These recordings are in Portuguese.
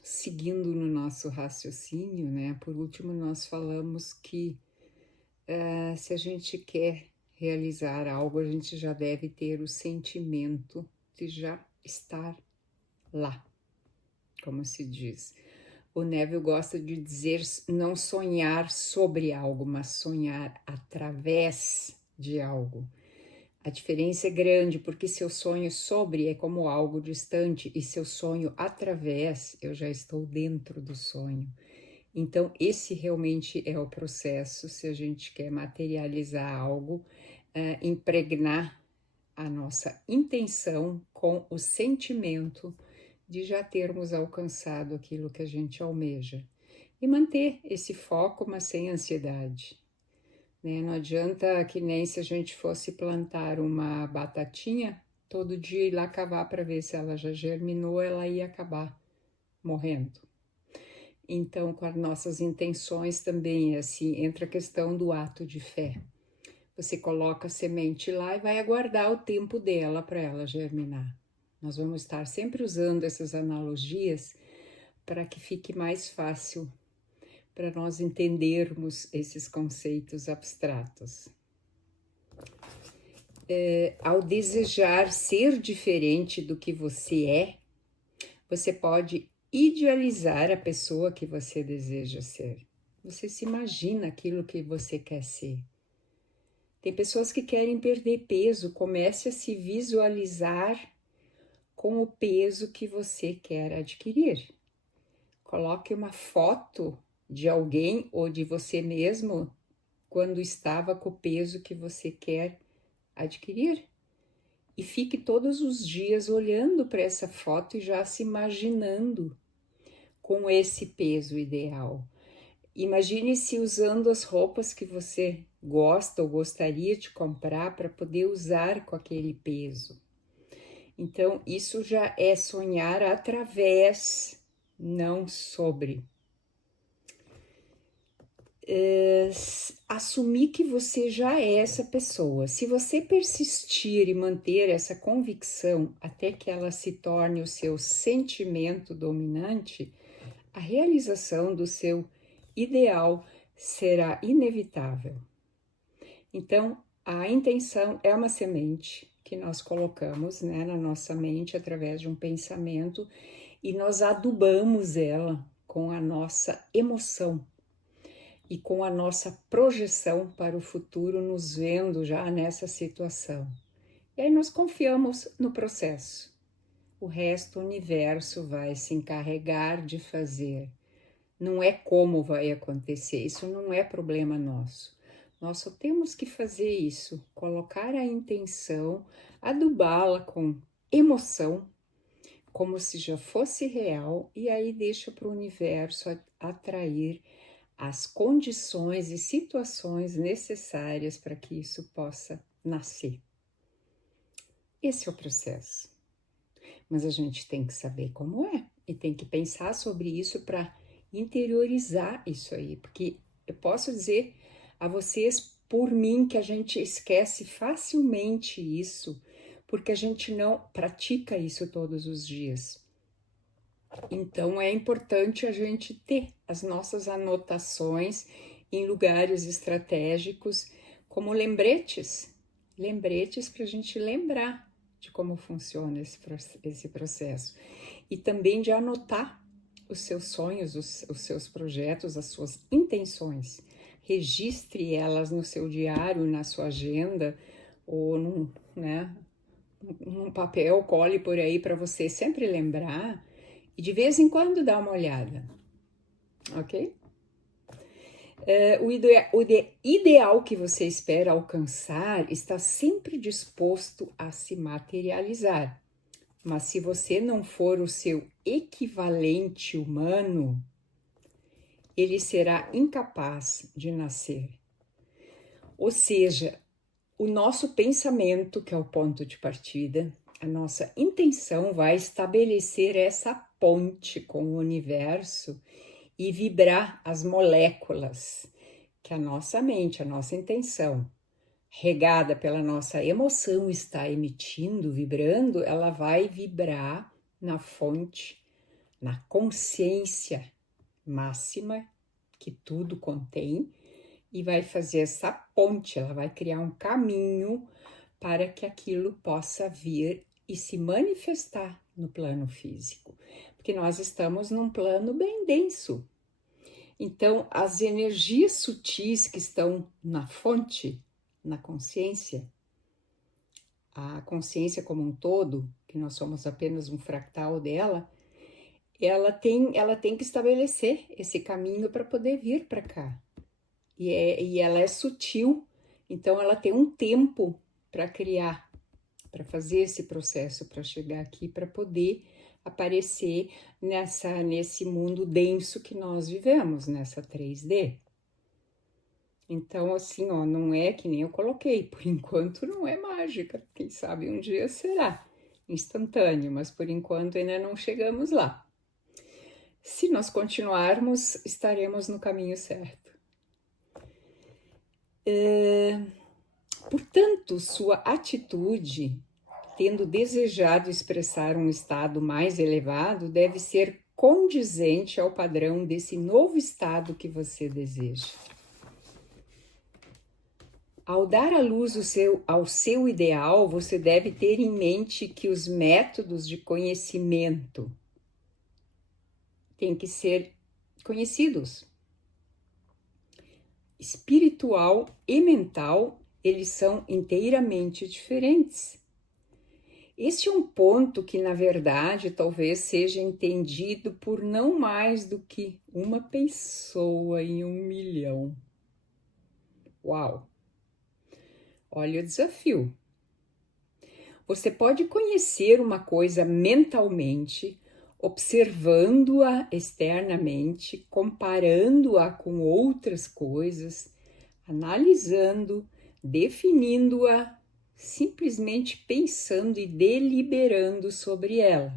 Seguindo no nosso raciocínio, né? Por último, nós falamos que se a gente quer realizar algo, a gente já deve ter o sentimento de já estar lá, como se diz. O Neville gosta de dizer não sonhar sobre algo, mas sonhar através de algo. A diferença é grande, porque se eu sonho sobre é como algo distante, e se eu sonho através, eu já estou dentro do sonho. Então, esse realmente é o processo, se a gente quer materializar algo, impregnar a nossa intenção com o sentimento de já termos alcançado aquilo que a gente almeja. E manter esse foco, mas sem ansiedade. Né? Não adianta que nem se a gente fosse plantar uma batatinha, todo dia ir lá cavar para ver se ela já germinou, ela ia acabar morrendo. Então, com as nossas intenções também é assim, entra a questão do ato de fé. Você coloca a semente lá e vai aguardar o tempo dela para ela germinar. Nós vamos estar sempre usando essas analogias para que fique mais fácil para nós entendermos esses conceitos abstratos. Ao desejar ser diferente do que você é, você pode idealizar a pessoa que você deseja ser. Você se imagina aquilo que você quer ser. Tem pessoas que querem perder peso, comece a se visualizar com o peso que você quer adquirir. Coloque uma foto de alguém ou de você mesmo quando estava com o peso que você quer adquirir. E fique todos os dias olhando para essa foto e já se imaginando com esse peso ideal. Imagine-se usando as roupas que você gosta ou gostaria de comprar para poder usar com aquele peso. Então, isso já é sonhar através, não sobre. Assumir que você já é essa pessoa. Se você persistir e manter essa convicção até que ela se torne o seu sentimento dominante, a realização do seu ideal será inevitável. Então, a intenção é uma semente que nós colocamos, né, na nossa mente através de um pensamento e nós adubamos ela com a nossa emoção e com a nossa projeção para o futuro, nos vendo já nessa situação. E aí nós confiamos no processo. O resto, o universo vai se encarregar de fazer. Não é como vai acontecer, isso não é problema nosso. Nós só temos que fazer isso, colocar a intenção, adubá-la com emoção, como se já fosse real, e aí deixa para o universo atrair as condições e situações necessárias para que isso possa nascer. Esse é o processo. Mas a gente tem que saber como é e tem que pensar sobre isso para interiorizar isso aí, porque eu posso dizer a vocês por mim que a gente esquece facilmente isso, porque a gente não pratica isso todos os dias. Então é importante a gente ter as nossas anotações em lugares estratégicos, como lembretes para a gente lembrar de como funciona esse processo. E também de anotar os seus sonhos, os seus projetos, as suas intenções. Registre elas no seu diário, na sua agenda, ou num papel, cole por aí para você sempre lembrar e de vez em quando dar uma olhada, ok? O ideal que você espera alcançar está sempre disposto a se materializar. Mas se você não for o seu equivalente humano, ele será incapaz de nascer. Ou seja, o nosso pensamento, que é o ponto de partida, a nossa intenção vai estabelecer essa ponte com o universo e vibrar as moléculas que a nossa mente, a nossa intenção, regada pela nossa emoção, está emitindo, vibrando, ela vai vibrar na fonte na consciência máxima que tudo contém e vai fazer essa ponte, ela vai criar um caminho para que aquilo possa vir e se manifestar no plano físico, porque nós estamos num plano bem denso. Então, as energias sutis que estão na fonte, na consciência, a consciência como um todo, que nós somos apenas um fractal dela, ela tem que estabelecer esse caminho para poder vir para cá. E ela é sutil, então ela tem um tempo para criar, para fazer esse processo, para chegar aqui, para poder aparecer nesse mundo denso que nós vivemos, nessa 3D. Então, assim, ó, não é que nem eu coloquei, por enquanto não é mágica, quem sabe um dia será instantâneo, mas por enquanto ainda não chegamos lá. Se nós continuarmos, estaremos no caminho certo. Portanto, sua atitude, tendo desejado expressar um estado mais elevado, deve ser condizente ao padrão desse novo estado que você deseja. Ao dar à luz ao seu ideal, você deve ter em mente que os métodos de conhecimento têm que ser conhecidos. Espiritual e mental, eles são inteiramente diferentes. Este é um ponto que, na verdade, talvez seja entendido por não mais do que uma pessoa em 1 milhão. Uau! Olha o desafio. Você pode conhecer uma coisa mentalmente, observando-a externamente, comparando-a com outras coisas, analisando, definindo-a, simplesmente pensando e deliberando sobre ela.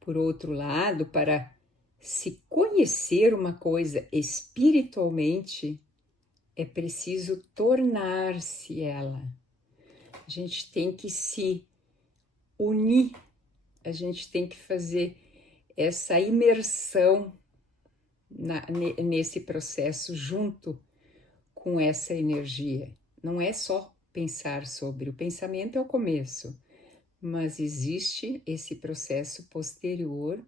Por outro lado, para se conhecer uma coisa espiritualmente, é preciso tornar-se ela. A gente tem que se unir, a gente tem que fazer essa imersão nesse processo junto com essa energia. Não é só pensar sobre, o pensamento é o começo, mas existe esse processo posterior,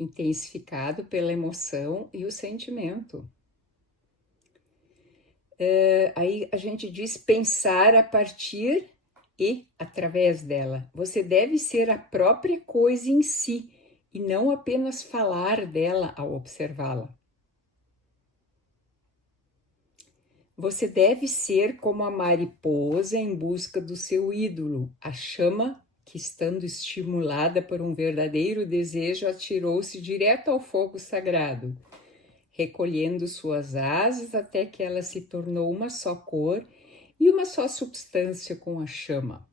intensificado pela emoção e o sentimento. Aí a gente diz pensar a partir e através dela. Você deve ser a própria coisa em si e não apenas falar dela ao observá-la. Você deve ser como a mariposa em busca do seu ídolo, a chama que, estando estimulada por um verdadeiro desejo, atirou-se direto ao fogo sagrado, recolhendo suas asas até que ela se tornou uma só cor e uma só substância com a chama.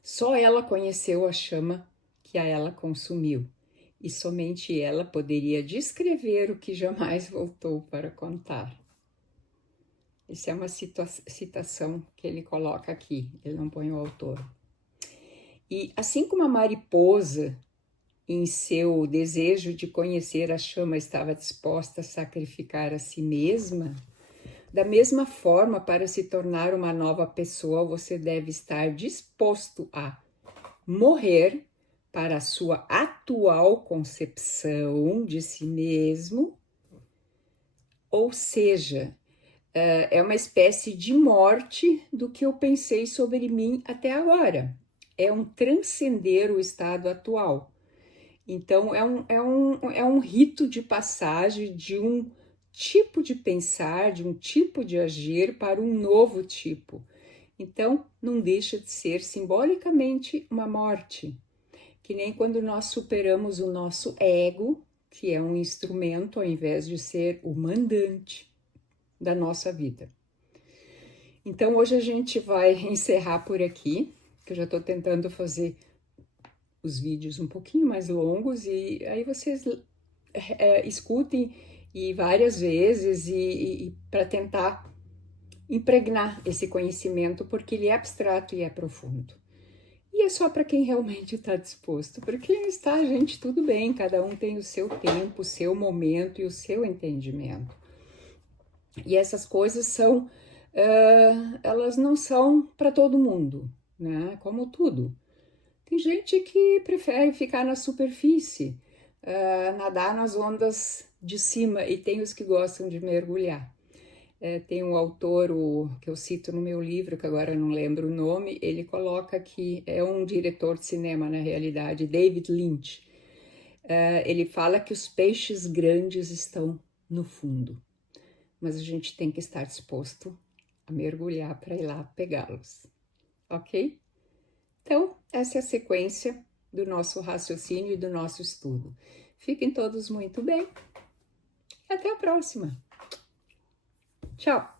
Só ela conheceu a chama que a ela consumiu, e somente ela poderia descrever o que jamais voltou para contar. Essa é uma citação que ele coloca aqui, ele não põe o autor. E assim como a mariposa, em seu desejo de conhecer a chama, estava disposta a sacrificar a si mesma, da mesma forma, para se tornar uma nova pessoa, você deve estar disposto a morrer para a sua atual concepção de si mesmo, ou seja, é uma espécie de morte do que eu pensei sobre mim até agora. É um transcender o estado atual. Então, é um rito de passagem de um tipo de pensar, de um tipo de agir para um novo tipo. Então, não deixa de ser simbolicamente uma morte, que nem quando nós superamos o nosso ego, que é um instrumento ao invés de ser o mandante da nossa vida. Então, hoje a gente vai encerrar por aqui, que eu já estou tentando fazer os vídeos um pouquinho mais longos e aí vocês escutem e várias vezes e para tentar impregnar esse conhecimento, porque ele é abstrato e é profundo. E é só para quem realmente está disposto. Para quem não está, gente, tudo bem, cada um tem o seu tempo, o seu momento e o seu entendimento. E essas coisas são, elas não são para todo mundo, né? Como tudo. Tem gente que prefere ficar na superfície, nadar nas ondas de cima, e tem os que gostam de mergulhar. Tem um autor que eu cito no meu livro, que agora eu não lembro o nome, ele coloca que é um diretor de cinema, na realidade, David Lynch. Ele fala que os peixes grandes estão no fundo, mas a gente tem que estar disposto a mergulhar para ir lá pegá-los, ok? Então, essa é a sequência do nosso raciocínio e do nosso estudo. Fiquem todos muito bem e até a próxima. Tchau!